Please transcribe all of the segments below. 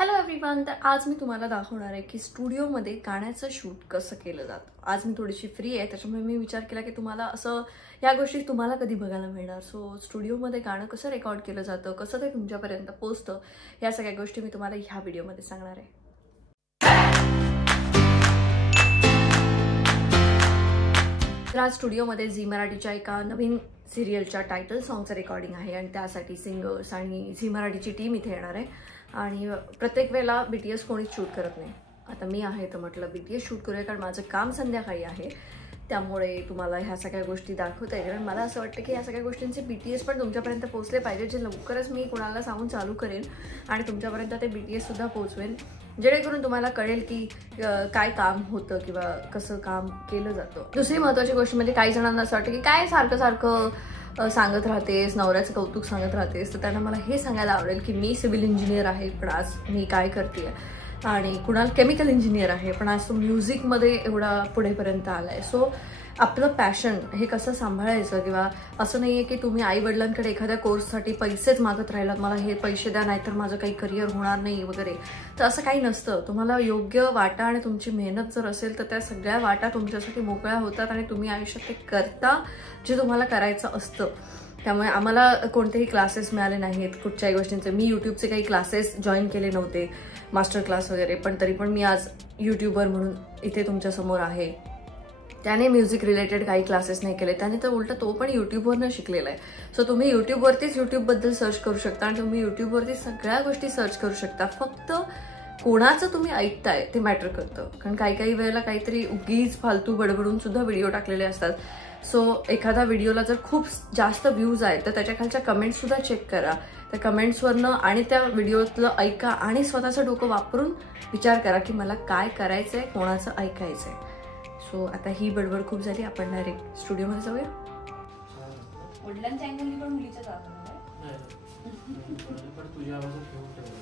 Hello everyone. तर आज मी तुम्हाला दाखवणार आहे की स्टुडिओमध्ये गाण्याचं शूट कसं केलं जातं. आज मी थोडीशी फ्री आहे, त्याच्यामुळे मी विचार केला की तुम्हाला असं या गोष्टी तुम्हाला कधी बघायला मिळणार. सो स्टुडिओमध्ये गाणं कसं रेकॉर्ड केलं जातं, कसं ते तुमच्यापर्यंत पोहोचतं, या सगळ्या गोष्टी मी तुम्हाला ह्या व्हिडिओमध्ये सांगणार आहे. तर आज स्टुडिओमध्ये झी मराठीच्या एका नवीन सिरियलच्या टायटल सॉन्गचं रेकॉर्डिंग आहे आणि त्यासाठी सिंगर्स आणि झी मराठीची टीम इथे येणार आहे. आणि प्रत्येक वेळेला BTS कोणीच शूट करत नाही. आता मी आहे तर म्हटलं BTS शूट करूया, कारण माझं काम संध्याकाळी आहे, त्यामुळे तुम्हाला ह्या सगळ्या गोष्टी दाखवता येईल. कारण मला असं वाटतं की ह्या सगळ्या गोष्टींचे BTS पण तुमच्यापर्यंत पोहोचले पाहिजे, जे लवकरच मी कोणाला सांगून चालू करेन आणि तुमच्यापर्यंत ते BTS सुद्धा पोहोचवेन, जेणेकरून तुम्हाला कळेल की काय काम होतं किंवा कसं काम केलं जातं. दुसरी महत्त्वाची गोष्ट म्हणजे काही जणांना असं वाटतं की काय सारखं सारखं सांगत राहतेस, नवऱ्याचं कौतुक सांगत राहतेस. तर त्यांना मला हे सांगायला आवडेल की मी सिव्हिल इंजिनियर आहे, पण आज मी काय करते, आणि कुणाल केमिकल इंजिनियर आहे, पण आज तो म्युझिकमध्ये एवढा पुढेपर्यंत आला आहे. सो आपलं पॅशन हे कसं सांभाळायचं, किंवा असं नाही आहे की तुम्ही आई वडिलांकडे एखाद्या कोर्ससाठी पैसेच मागत राहिलात, मला हे पैसे द्या नाहीतर माझं काही करिअर होणार नाही वगैरे. तर असं काही नसतं. तुम्हाला योग्य वाटा आणि तुमची मेहनत जर असेल तर त्या सगळ्या वाटा तुमच्यासाठी मोकळ्या होतात आणि तुम्ही आयुष्यात ते करता जे तुम्हाला करायचं असतं. त्यामुळे आम्हाला कोणतेही क्लासेस मिळाले नाहीत कुठच्याही गोष्टींचे. मी यूट्यूबचे काही क्लासेस जॉईन केले नव्हते, मास्टर क्लास वगैरे, पण तरी पण मी आज यूट्यूबर म्हणून इथे तुमच्यासमोर आहे. त्याने म्युझिक रिलेटेड काही क्लासेस नाही केले, त्याने तर उलट तो पण यूट्यूबवरनं शिकलेला आहे. सो तुम्ही यूट्यूबवरतीच यूट्यूबबद्दल सर्च करू शकता आणि तुम्ही यूट्यूबवरती सगळ्या गोष्टी सर्च करू शकता. फक्त कोणाचं तुम्ही ऐकताय ते मॅटर करतं. कारण काही वेळेला काहीतरी उगीच फालतू बडबडून सुद्धा व्हिडिओ टाकलेले असतात. सो एखादा व्हिडिओला जर खूप जास्त व्ह्यूज आहेत तर त्याच्या खालच्या कमेंट्स सुद्धा चेक करा. त्या कमेंट्सवरनं आणि त्या व्हिडिओतलं ऐका आणि स्वतःचं डोकं वापरून विचार करा की मला काय करायचंय, कोणाचं ऐकायचंय. सो आता ही बडबड खूप झाली, आपण डायरेक्ट स्टुडिओमध्ये जाऊया. वडिलांच्या अँगलनी पण मुलीच्या जागा तुझ्या आवाजात घेऊन ठेवलं.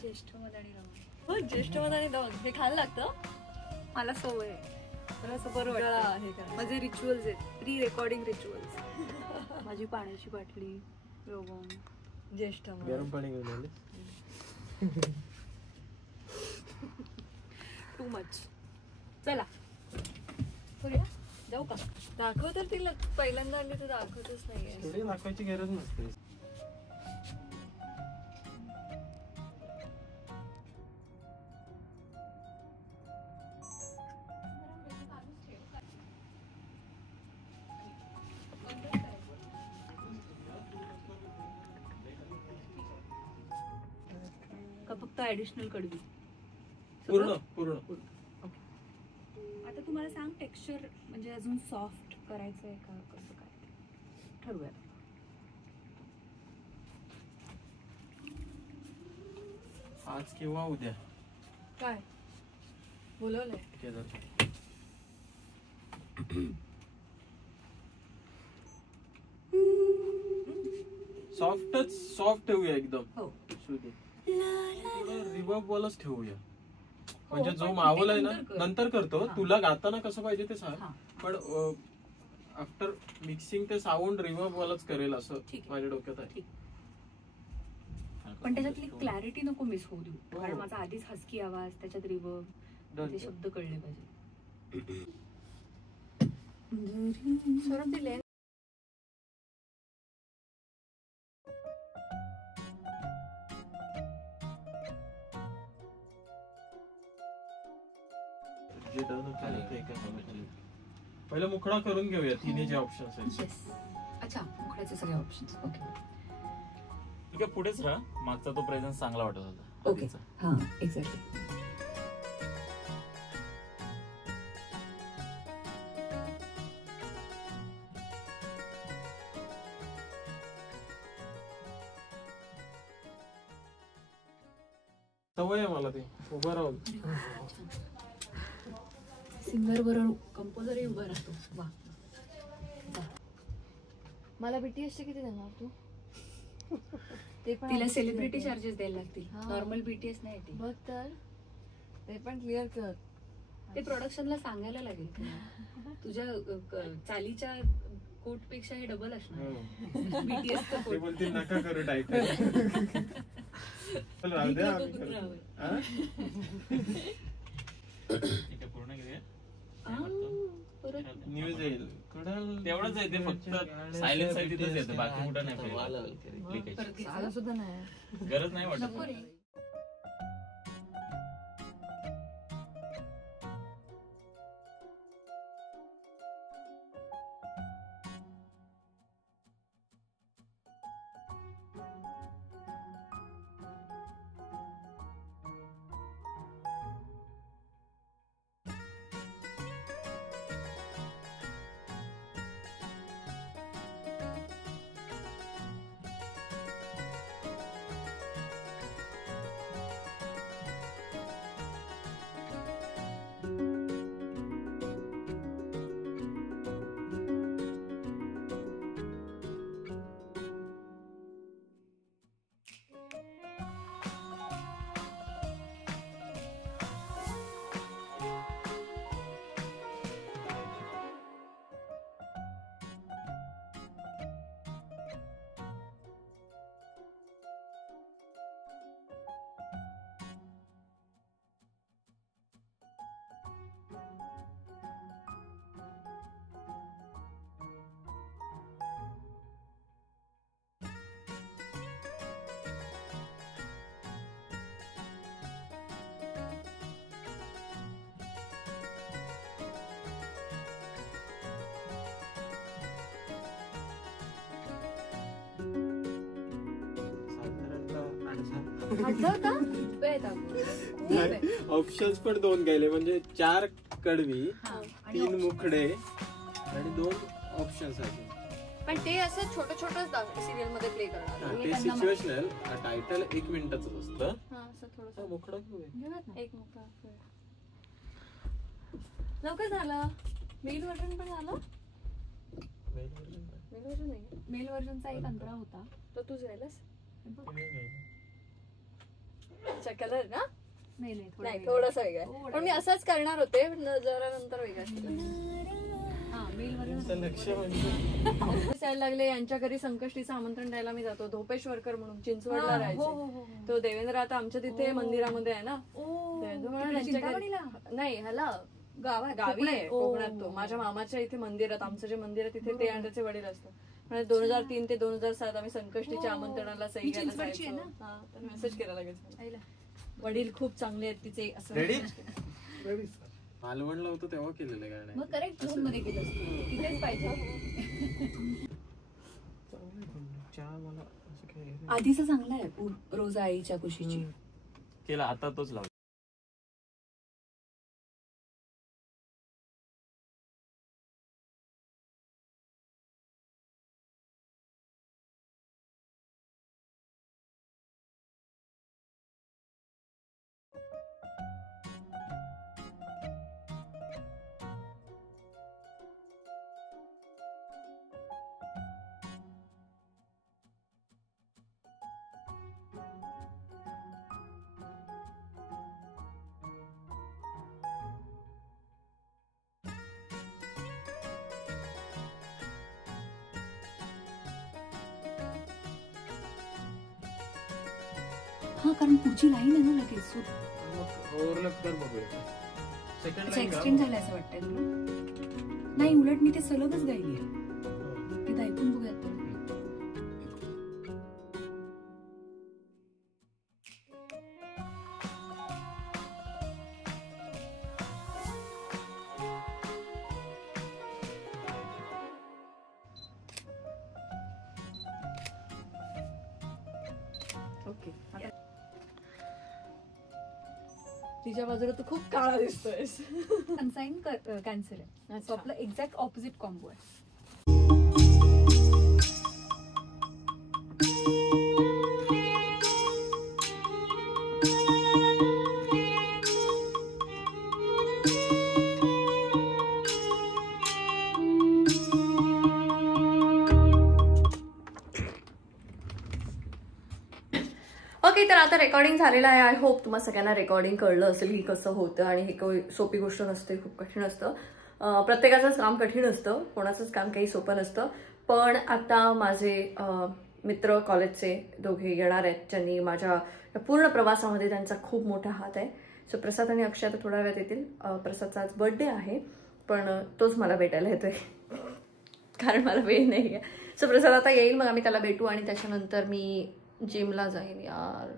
ज्येष्ठ मध आणि लवंग. हो, ज्येष्ठ मध आणि लवंग हे खायला लागतं. मला सवय आहे, मला असं बरं वाटतं. माझे रिच्युअल्स आहेत, प्री रेकॉर्डिंग रिच्युअल्स. माझी पाण्याची बाटली, लवंग, ज्येष्ठ मध, गरम पाणी घेऊन आले. Too much. चला करूया, जाऊ का? दाखव तर तिला. पहिल्यांदा आली तर दाखवतच नाहीये. थोडी दाखवायची गरज नसते. का फक्त ऍडिशनल कडवी? पूर्ण पूर्ण. आता तुम्हाला सांग, टेक्स्चर म्हणजे अजून सॉफ्ट करायचं आहे का, कसं काय ठरवूया. आज किंवा उद्या काय बोलवलंय? सॉफ्टच सॉफ्ट ठेवूया एकदम. हो, रिवर्ब वालाच ठेवूया. म्हणजे जो माहोल आहे ना नंतर करतो. तुला गाताना कसं पाहिजे ते सांग, पण आफ्टर मिक्सिंग ते साऊंड रिवर्ब वालाच करेल असं माझ्या डोक्यात आहे. पण त्याच्यातली क्लॅरिटी नको मिस होऊ देऊ, कारण माझा आधीच हस्की आवाज, त्याच्यात रिवर्ब, ते शब्द कळले पाहिजे. सौरभ दिले जे डन होतं पहिला मुखडा करून घेऊया. तिन्ही जे ऑप्शन्स आहेत. अच्छा, मुखड्याचे सगळे ऑप्शन्स. ओके. इतक्या पुढेच राहा, मागचा तो प्रेझेन्स चांगला वाटत होता. ओके, हा एक्झॅक्टली. सवय आहे मला ते उभं राहून. सिंगर बरोबर कंपोजरही उभा राहतो. वा, मला बीटीएसचे किती देणार तू? ते पण तिला सेलिब्रिटी चार्जेस द्यायला लागतील, नॉर्मल बीटीएस नाही ती. बघ तर ते पण क्लिअर कर. ते प्रोडक्शनला सांगायला लागेल तुझ्या चालीच्या कोट पेक्षा हे डबल असणार बीटीएस ते बोलतील नका करू टायटल. राहू द्या पूर्ण न्यूज येईल. तेवढंच आहे ते, फक्त सायलेन्स आहे तिथंच येतं, बाकी कुठं नाही. आलं सुद्धा नाही. गरज नाही वाटत. ऑप्शन्स पण 2 गेले, म्हणजे 4 कडवी, 3 मुखडे आणि 2 ऑप्शन्स आहेत. पण ते असं छोटं छोटं सिरियल मध्ये प्ले करणार. ते सिच्युएशनल. टायटल 1 मिनिटाचं असतं. मुखडा एक मुखडा लवकर झालं. मेल व्हर्जन पण झालं. मेल व्हर्जन नाही, मेल व्हर्जनचा एक अंतरा होता, तो तू जायलास. कलर ना नाही थोडस वेगळं, पण मी असंच करणार होते, जरा नंतर वेगळं लक्ष म्हणजे दिसायला लागले. यांच्या घरी संकष्टीचं आमंत्रण द्यायला मी जातो. धोपेश्वरकर म्हणून चिंचवडला राहायचे. तो देवेंद्र आता आमच्या तिथे मंदिरामध्ये आहे ना. नाही ह्याला गावी आहे कोकणात. तो माझ्या मामाच्या इथे मंदिरात, आमचं जे मंदिर आहे तिथे ते आणि त्याचे वडील असतात. म्हणजे 2003 ते 2007 आम्ही संकष्टीच्या आमंत्रणाला सही घ्यायला जायचो. तर मेसेज केला लागेल. वडील खूप चांगले आहेत तिचे असं. मालवणला होतो तेव्हा केलेलं गाणं. मग करेक्ट झोन मध्ये केलं असतं, तिथेच पाहिजे. आधीचा चांगला आहे रोजा आईच्या खुशीची केला, आता तोच लावला. हा, कारण पुढची लाईन आहे ना लगेच. ओव्हरलॅप कर बघूया. सेकंड लाईन एक्सटेंड झालं असं वाटतंय तुला? नाही, उलट मी ते सलगच गायली आहे. ते ऐकून बघूयात. तिच्या बाजूला तू खूप काळा दिसतोयस. साईन कॅन्सर आहे, सो आपलं एक्झॅक्ट ऑपोजिट कॉम्बो आहे. ओके, तर आता रेकॉर्डिंग झालेलं आहे. आय होप तुम्हाला सगळ्यांना रेकॉर्डिंग कळलं असेल की कसं होतं आणि हे काही सोपी गोष्ट नसते, खूप कठीण असतं. प्रत्येकाचंच काम कठीण असतं, कोणाचंच काम काही सोपं नसतं. पण आता माझे मित्र कॉलेजचे दोघे येणार आहेत, ज्यांनी माझ्या पूर्ण प्रवासामध्ये त्यांचा खूप मोठा हात आहे. सो प्रसाद आणि अक्षय आता थोड्या वेळात येतील. प्रसादचा आज बर्थडे आहे, पण तोच मला भेटायला येतोय कारण मला वेळ नाही आहे. सो प्रसाद आता येईल, मग आम्ही त्याला भेटू आणि त्याच्यानंतर मी जिमला जाईन. यार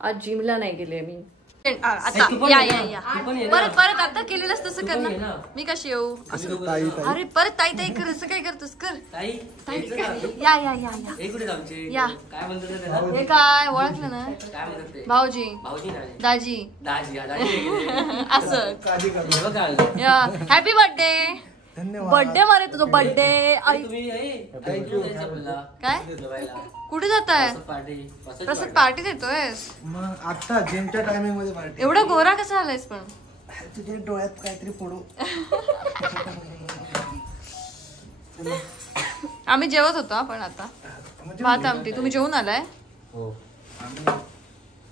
आज जिमला नाही गेले मी. आता या परत आता केलेलंच तसं कर ना. मी कशी येऊ? अरे परत ताई ताई कर, असं काय करतोस? कर या या या या. हे काय ओळखलं ना? भाऊजी दाजी असं. या हॅपी बर्थडे. बर्थडे मारे तुझा बर्थडे. काय कुठे जाताय? प्रसाद पार्टी देतोय आता जिमच्या टायमिंग मध्ये पार्टी. एवढा गोरा कसा आलायस? पण तुझ्या डोळ्यात काहीतरी फोडू. आम्ही जेवत होतो पण आता भात आमटी. तुम्ही जेवून आलाय?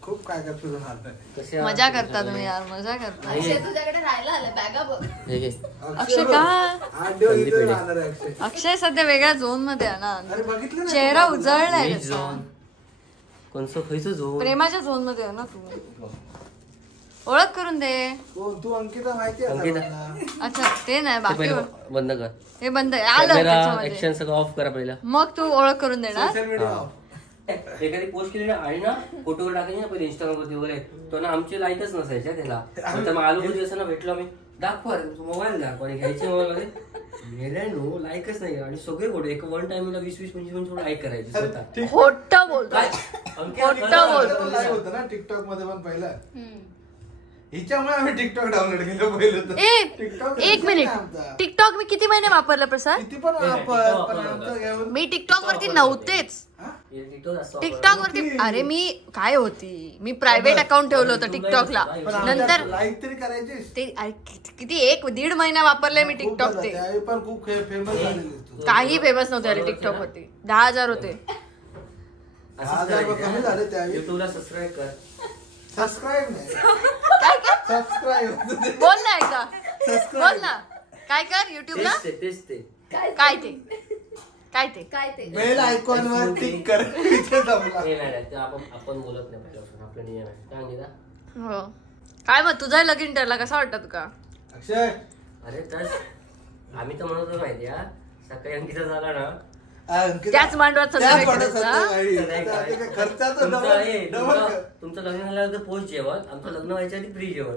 खूप काय करतो, मजा करता तुम्ही यार, मजा करता. तुझ्याकडे राहायला आलं बॅगा बघ. अक्षय का? अक्षय सध्या वेगळ्या झोन मध्ये आहे ना, चेहरा उजळलाय त्याचा. प्रेमाच्या झोन मध्ये आहे ना तू. ओळख करून दे. तू अंकिता माहिती आहे? अच्छा ते नाही, बाकी बंद कर. हे बंद आहे, आलं त्याच्यामध्ये. सगळं ऑफ करा पहिला, मग तू ओळख करून देणार. एखादी पोस्ट केली ना आणि ना फोटोवर टाकायची ना पहिले इंस्टाग्राम वरती वगैरे, तो ना आमचे लाईकच नसायच्या त्याला. नंतर मग आलो कधी असं ना भेटलो मी, दाखवा मोबाईल दाखवा आणि घ्यायचे मोबाईल मध्ये गेले नो लाईकच नाही. आणि सगळे फोटो एक वन टाइमला 20-25 लाईक करायचे स्वतः. खोटं बोलतो, खोटं बोलतो ना. टिकटॉक मध्ये पण पहिलं हिच्यामुळे आम्ही टिकटॉक डाउनलोड केलं पहिलं. एक मिनिट, टिकटॉक मी किती महिने वापरलं प्रसाद? किती पण वापर. मी टिकटॉक वरती नव्हतेच. टिकटॉक वरती अरे मी काय होती, मी प्रायव्हेट अकाउंट ठेवलं होतं टिकटॉकला. नंतर लाईक तरी करायचे ते किती 1-1.5 महिना वापरले मी टिकटॉक. ते पण खूप फेमस झालेले. काही फेमस नव्हते आले टिकटॉक वरती. 10,000 होते. 10,000 कमी झाले त्यावेळी. युट्यूबला सबस्क्राईब कर. सबस्क्राईब नाही, काय काय सबस्क्राईब बोल ना एकदा, बोल ना. काय कर युट्यूबला? तेच ते काय ते काय ते काय ते बेल आयकॉन वर क्लिक कर. आपण बोलत नाही पहिल्यापासून, आपला नियम आहे. काय अंकिता? हो. काय मग तुझा लगीन ठरला, कसा वाटत तुका? अक्षय अरे तर आम्ही तर म्हणतो माहिती आहे, सकाळी अंकिता झाला ना त्याच मांडवात तुमचं लग्न झाल्यावर पोस्ट जेवण, आमचं लग्न व्हायच्या आधी प्री जेवण.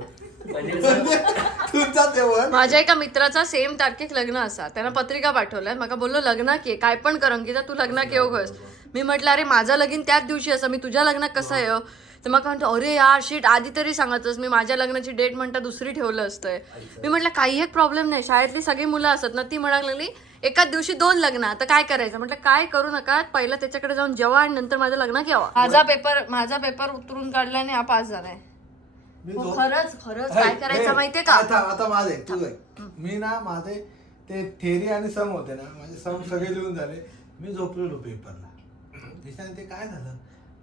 माझ्या एका मित्राचा सेम तारखेक लग्न असा, त्यांना पत्रिका पाठवल्या. मका बोललो लग्न के काय पण कर अंकिता, तू लग्न के उगस. मी म्हटलं अरे माझं लगीन त्याच दिवशी असं, मी तुझ्या लग्नात कसं आहे? तर मग म्हणतो अरे यार शीट आधी तरी सांगतच, मी माझ्या लग्नाची डेट म्हणता दुसरी ठेवलं असतंय. मी म्हटलं काही एक प्रॉब्लेम नाही, शाळेतली सगळी मुलं असत ना. ती म्हणायला लागली एकाच दिवशी 2 लग्न, आता काय करायचं? म्हटलं काय करू नका, पहिलं त्याच्याकडे जाऊन जेवा आणि नंतर माझं लग्न केव्हा. माझा पेपर उतरून काढला आणि हा पास झालाय. खरंच काय करायचं माहितीये का? आता माझे तुझं मी ना, माझे ते थेरी आणि सम होते ना, माझे सम सगळे लिहून झाले. मी झोपलेलो पेपरला. ते काय झालं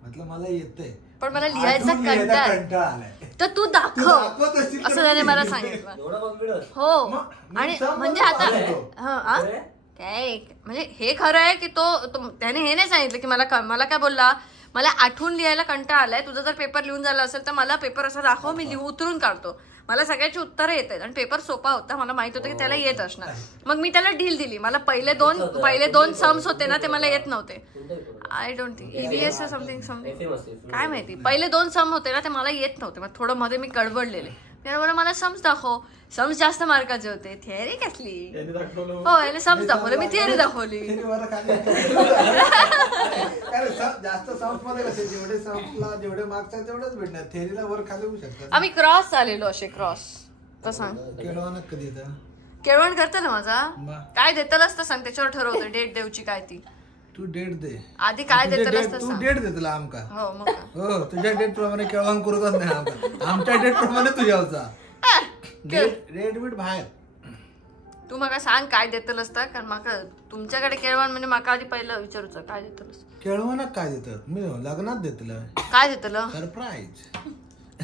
म्हटलं मला येतंय पण मला लिहायचा कंटाळा आलाय. तर तू दाखव असं त्याने मला सांगितलं. हो आणि म्हणजे आता काय म्हणजे हे खरं आहे की तो त्याने हे नाही सांगितलं की मला काय बोलला, मला आठवून लिहायला कंटाळा आलाय, तुझा जर पेपर लिहून झाला असेल तर मला पेपर असा दाखव, मी उतरून काढतो. मला सगळ्याची उत्तरं येत आहेत आणि पेपर सोपा होता, मला माहित होतं की त्याला येत असणार. मग मी त्याला डील दिली. मला पहिले दोन सम्स होते ना, ते मला येत नव्हते. I don't think EVS something काय माहिती. पहिले 2 सम होते ना, ते मला येत नव्हते. मग थोडं मध्ये मी गडबडलेले. त्याने बोला मला सम्स दाखव. सम्स जास्त मार्काचे होते. थिअरी कसली? याने दाखवलं. हो याने सम्स दाखवलं, मी थिअरी दाखवली. जास्त सम्स मध्ये कसे जेवढे सम्सला जेवढे मार्क्स आहेत तेवढेच भेटणार. थेरीला वर खाली होऊ शकतात. आम्ही क्रॉस आलेलो असे क्रॉस. तर सांग केळवण कधी येतं? केळवण करतं ना माझा. काय देतलंच तर सांग, त्याच्यावर ठरवतं डेट देऊची काय ती. तू डेट दे आधी काय देतलंच तर तू सांग. डेट दे तुला आमका. हो मग काय. हो तुझ्या डेट प्रमाणे केळवण करूच नाही आमका. आमच्या डेट प्रमाणे तुझ्यावचा डेट बीट बाहेर. तू मला सांग काय देतलंच तर, कारण माका तुमच्याकडे केळवण म्हणजे माका आधी पहिलं विचारूच काय देतलंस. केळवणात काय देतात? मी लग्नात देतलं काय देतलं सरप्राईज.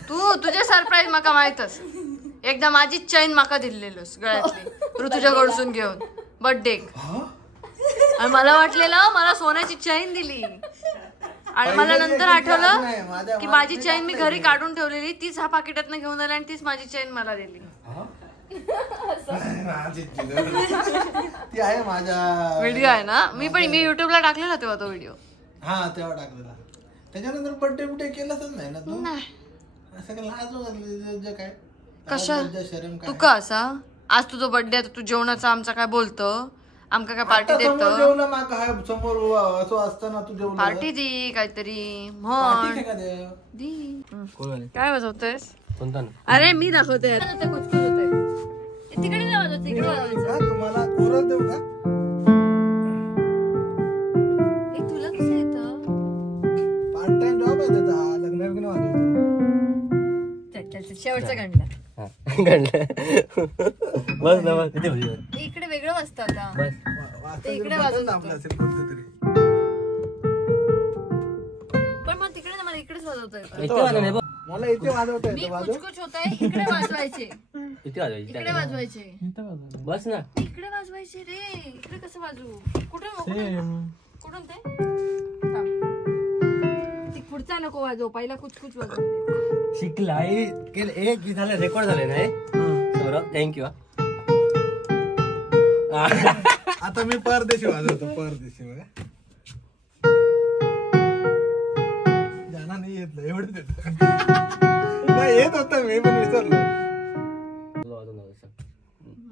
तू तुझे सरप्राईज माका माहितच. एकदा माझी चैन माका दिलेलंस गळ्यातली ऋतुजाकडसून घेऊन बर्थडे. आणि मला वाटलेलं मला सोन्याची चैन दिली, आणि मला नंतर आठवलं की माझी चैन मी घरी काढून ठेवलेली, तीच हा पाकिटातनं घेऊन आली आणि तीच माझी चैन मला दिली. ती आहे माझ्या व्हिडिओ आहे ना, मी युट्यूबला टाकलेला तेव्हा तो व्हिडिओ. हा तेव्हा टाकलेला. त्याच्यानंतर बर्थडे बिड्डे केलाच नाही ना तू? नाही. असं लाज काय कशा तू का असा? आज तुझा बर्थडे आहे, तू जेवणाचा आमचा काय बोलतो? आमका काय पार्टी देतो? जेवलं माका हाय समोर असं असताना तू जेवलं पार्टी दे काहीतरी म्हण. काय वाजवतोयस? अरे मी दाखवते. तिकडे नाही वाजवते, इकडे वाजवायचं. तुम्हाला कोरल देऊ का? तुला कसं येतं? पार्ट टाइम जॉब आहे त्याचा. लग्न बिग्न वाजवतो. शेवटचा गंडला बस ना बस. इकडे वेगळं वाजतं आता. ते इकडे वाजवत वाजवतो. असेल कोणतं तरी. पण मग तिकडे ना मला इकडेच वाजवता येतं. मला इथे वाजवता मी येतं. वाजव. कुचकुच होत आहे, इकडे वाजवायचे. इकडे वाजवायचे. बस ना. इकडे वाजवायचे रे. इकडे कसं वाजवू? कुठून ते थांब. ती पुढचा नको वाजव, पहिला कुचकुच वाजव. शिकला एक झालं रेकॉर्ड झाले ना सौरभ. थँक्यू. आता मी परदेशी वाजवतो. परदेशी बघा. जाना नाही येत एवढं देत नाही येत होत. मी पण विसरलो.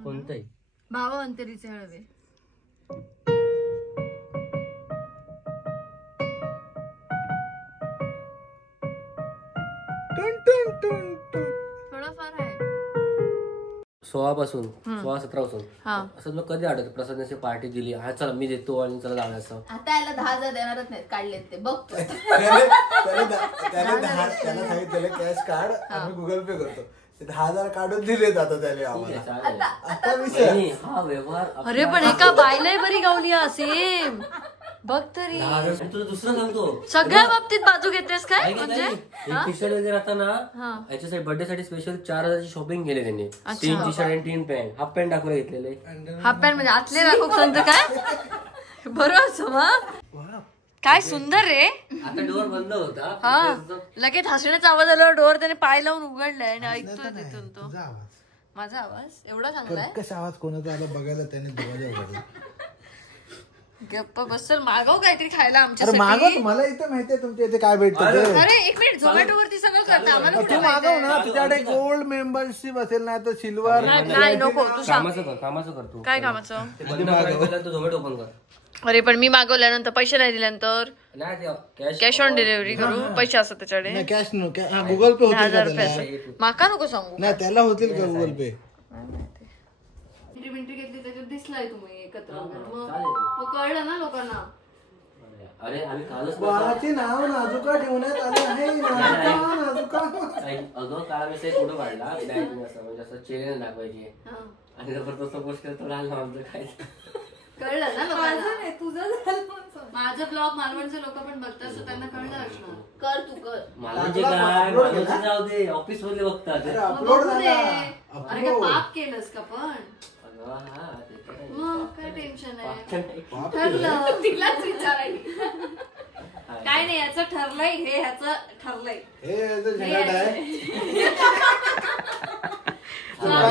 कोणतंही भाव अंतरीचे हळवे. थोडाफार आहे. 16 पासून 16-17 पासून असं तुला कधी आठवतं प्रसादने पार्टी दिली, हा चला मी देतो आणि चला जाण्याचं? आता याला 10,000 देणारच नाहीत, काढलेत ते बघतो. त्याला सांगितलेलं कॅश काढ, आम्ही गुगल पे करतो. 10,000 काढून दिले जातात त्याने आम्हाला. हा व्यवहार. अरे पण एका बायलाही बरी गावली सेम. बघ तरी तुला दुसरं सांगतो, सगळ्या बाबतीत बाजू घेतेस काय? म्हणजे एक टी शर्ट वगैरे आता ना याच्यासाठी बर्थडे साठी स्पेशल 4,000ची शॉपिंग केली त्यांनी. 3 टी शर्ट आणि 3 पॅन्ट, हाफ पॅन्ट दाखवले घेतलेले. हाफ पॅन्ट म्हणजे आतले दाखव सांगतो काय? बरोबर समा काय सुंदर रे. आता डोअर बंद होता. हा लगेच हसण्याचा आवाज आला, डोअर त्याने पाय लावून उघडलाय आणि ऐकतोय तिथून तो माझा आवाज. एवढा चांगला कसा आवाज कोणाचा आला बघायला त्याने दरवाजा उघडला. गप्प बसल मागव काहीतरी खायला आमच्या. मागव, मला इथे माहितीये तुमच्या इथे काय भेटतं. अरे एक मिनिट, झोमॅटो वरती सगळं करता आम्हाला. तू मागव ना, तुझ्याकडे गोल्ड मेंबरशिप असेल नाही तर सिल्वर. नाही नको, तू सांग कामाचं करतो. काय कामाचं? झोमॅटो ओपन कर. अरे पण मी मागवल्यानंतर पैसे नाही दिल्यानंतर नाही कॅश ऑन डिलिव्हरी करू. पैसे असतात त्याच्याकडे. कॅश नो गुगल पे होतील 10,000 रुपये. माका नको सांगू. नाही त्याला होतील का गुगल पे? एंट्री घेतली त्याच्यात दिसलाय तुम्ही एकत्र, मग कळलं ना लोकांना. अरे आम्ही कालच बाळाचे नाव नाजुका ठेवण्यात आले आहे. नाजुका अगं काल मी फोटो काढला म्हणजे असं चेहरे दाखवायचे आणि जबरदस्त पोस्ट केलं तर राहिलं आमचं काय. कळलं ना लोकांना. तुझं माझं ब्लॉग मालवणचे लोक पण बघतात, तर त्यांना कळलं असणार. कर तू कर. मालवणचे काय मालवणचे जाऊ दे, ऑफिस मधले बघतात. अरे काय पाप केलंस का? पण मग काय टेन्शन आहे. ठरलं तिलाच विचारायची काय नाही. याचं ठरलंय, हे ह्याचं ठरलंय.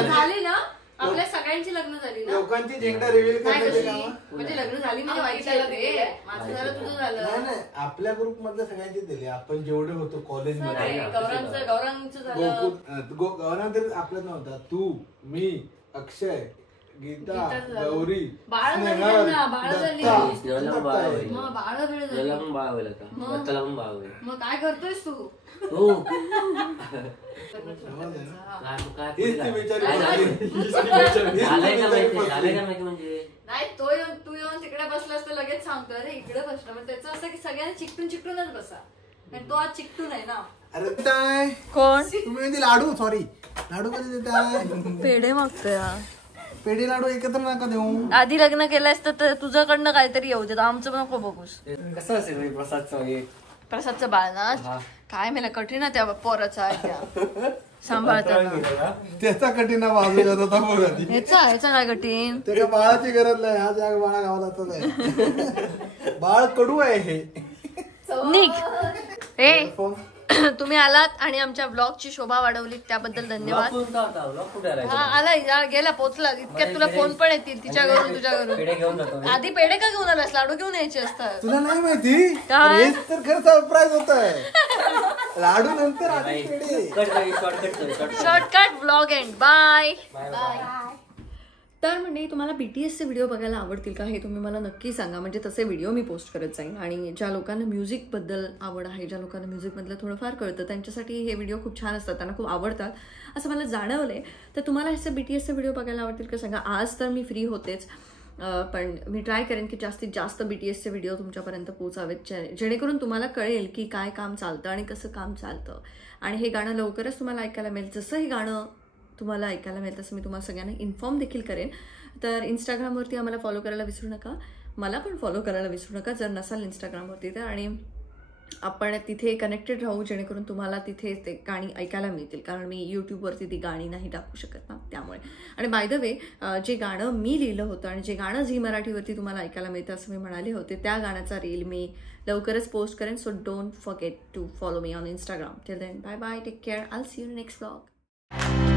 झाली ना आपल्या सगळ्यांची लग्न झाली ना. लोकांची जेंडर रिव्हील करण्याचे काम म्हणजे लग्न झाली म्हणजे वाईट झालं रे. माझं झालं तुझं झालं. नाही आपल्या ग्रुप मधल्या सगळ्यांची दिली. आपण जेवढे होतो कॉलेजमध्ये गौरांचं झालं. गौरांग तर आपल्यात नव्हता. तू, मी, अक्षय, गीता, गौरी, बाळ झाली स्नेहल, ना, बाळ झाली. दत्ता. स्नेहलला पण बाळ होईल. मग बाळ वेळ झाली. स्नेहलला पण बाळ होईल आता. दत्ताला पण बाळ होईल. मग काय करतोयस तू? हो. हीच ती बिचारी झालंय का माहिती म्हणजे नाही तू येऊन तिकडे बसलास तर लगेच सांगतो अरे इकडे बसला. मग त्याचं असं की सगळ्यांनी चिकटूनच बसा. आणि तो आज चिकटून आहे ना. अरे काय कोण? तुम्ही म्हणते लाडू. सॉरी, लाडू कधी देताय? पेढे मागतोय. पेढे लाडू एकत्र नका देऊ. आधी लग्न केलंयस तर तुझ्याकडनं काहीतरी येऊ देत. आमचं नको बघूस. कसं असेल प्रसादचं प्रसादचं बाळ ना काय मला कठीण आहे त्या पोराचा सांभाळताना. त्याचा कठीण बाजूला होता बघा. ह्याचा काय कठीण? त्याच्या बाळाची गरज नाही. हा जाग बाळा गावाला आहे. बाळ कडू आहे हे. निक ए तुम्ही आलात आणि आमच्या ब्लॉगची शोभा वाढवली त्याबद्दल धन्यवाद. हा आला गेला पोचला. इतक्यात तुला फोन पण येतील तिच्या घरून तुझ्या घरून. आधी पेढे का घेऊन आलास? लाडू घेऊन यायचे असतात. तुला नाही माहिती? काय? हेच तर खरं सरप्राईज होत आहे. लाडू नंतर आधी पेढे. Shortcut blog and bye. तर म्हणजे तुम्हाला BTSचे व्हिडिओ बघायला आवडतील का हे तुम्ही मला नक्की सांगा. म्हणजे तसे व्हिडिओ मी पोस्ट करत जाईन. आणि ज्या लोकांना म्युझिकबद्दल आवड आहे, ज्या लोकांना म्युझिकमधलं थोडंफार कळतं त्यांच्यासाठी हे व्हिडिओ खूप छान असतात. त्यांना खूप आवडतात असं मला जाणवलंय. तर तुम्हाला हे BTSचे व्हिडिओ बघायला आवडतील का सांगा. आज तर मी फ्री होतेच पण मी ट्राय करेन की जास्तीत जास्त BTSचे व्हिडिओ तुमच्यापर्यंत पोहोचावेत जेणेकरून तुम्हाला कळेल की काय काम चालतं आणि कसं काम चालतं. आणि हे गाणं लवकरच तुम्हाला ऐकायला मिळेल. जसं हे गाणं तुम्हाला ऐकायला मिळेल तसं मी तुम्हाला सगळ्यांना इन्फॉर्म देखील करेन. तर इंस्टाग्रामवरती आम्हाला फॉलो करायला विसरू नका. मला पण फॉलो करायला विसरू नका जर नसाल इंस्टाग्रामवरती तर. आणि आपण तिथे कनेक्टेड राहू जेणेकरून तुम्हाला तिथे ते गाणी ऐकायला मिळतील. कारण मी यूट्यूबवरती ती गाणी नाही टाकू शकत ना त्यामुळे. आणि बाय द वे जे गाणं मी लिहिलं होतं आणि जे गाणं झी मराठीवरती तुम्हाला ऐकायला मिळतं असं मी म्हणाले होते त्या गाण्याचा रील मी लवकरच पोस्ट करेन. So don't forget to follow me on Instagram. Till then bye bye. Take care. I will see you in next vlog.